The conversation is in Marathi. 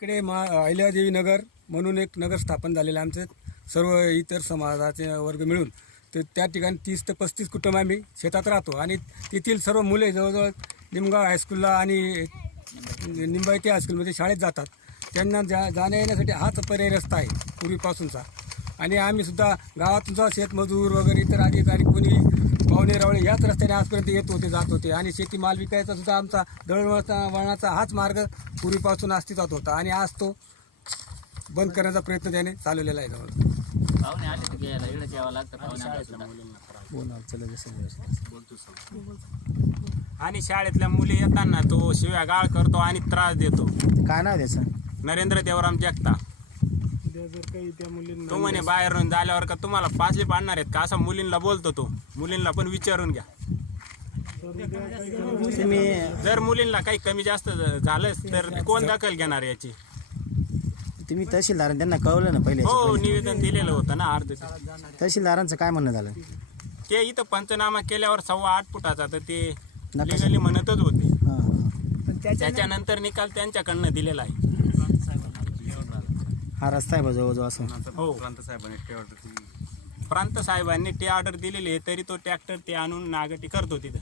इकडे अहिल्यादेवी नगर म्हणून एक नगर स्थापन झालेलं आमचे सर्व इतर समाजाचे वर्ग मिळून. तर त्या ठिकाणी 30 ते 35 कुटुंब आम्ही शेतात राहतो आणि तेथील सर्व मुले जवळजवळ निमगाव हायस्कूलला आणि निंबाळकी हायस्कूलमध्ये शाळेत जातात. त्यांना जाण्या येण्यासाठी हाच पर्याय रस्ता आहे पूर्वीपासूनचा. आणि आम्हीसुद्धा गावातूनचा शेतमजूर वगैरे इतर अधिकारी कोणी पाहुणे रावळे याच रस्त्याने आजपर्यंत येत होते जात होते. आणि शेतीमाल विकायचा सुद्धा आमचा दळणवळणाचा हाच मार्ग पूर्वीपासून अस्तित्वात होता आणि आज तो बंद करण्याचा प्रयत्न त्याने चालवलेला आहे. पाहुणे आले तर घ्यायला इकडे यावं लागतं. आणि शाळेतल्या मुली येताना तो शिव्या गाळ करतो आणि त्रास देतो. काय नाव त्याचं? नरेंद्र देवराम जगता. तो म्हणे बाहेरून झाल्यावर का तुम्हाला पाचले पाडणार आहेत का, असा मुलींना बोलतो तो. मुलींना पण विचारून घ्या. तुम्ही जर मुलींना काही कमी जास्त झालंच तर कोण दखल घेणार याची? तुम्ही तहसीलदारांनी त्यांना कळवलं ना पहिले? हो, निवेदन दिलेलं होतं ना अर्ध. तहसीलदारांचं काय म्हणणं झालं? ते इथं पंचनामा केल्यावर 8.25 फुटाचा तर ते नकाशा लिगली म्हणतच होते. हां. त्याच्यानंतर निकाल त्यांच्याकडनं दिलेला आहे. हा रस्ता आहे बा जवळजवळ असं. हो, प्रांत साहेबांनी टी ऑर्डर दिलेली आहे तरी तो ट्रॅक्टर ते आणून नागटी करतो तिथं.